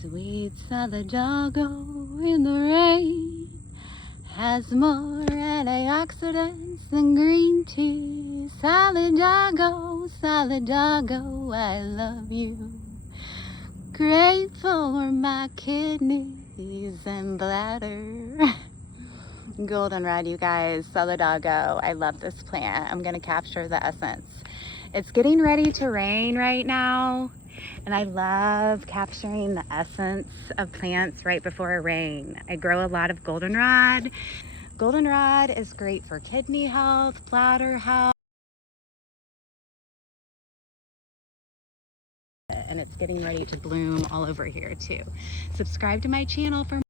Sweet Solidago in the rain has more antioxidants than green tea. Solidago, Solidago, I love you. Great for my kidneys and bladder. Goldenrod, you guys, Solidago. I love this plant. I'm gonna capture the essence. It's getting ready to rain right now, and I love capturing the essence of plants right before a rain. I grow a lot of goldenrod. Goldenrod is great for kidney health, bladder health, and it's getting ready to bloom all over here too. Subscribe to my channel for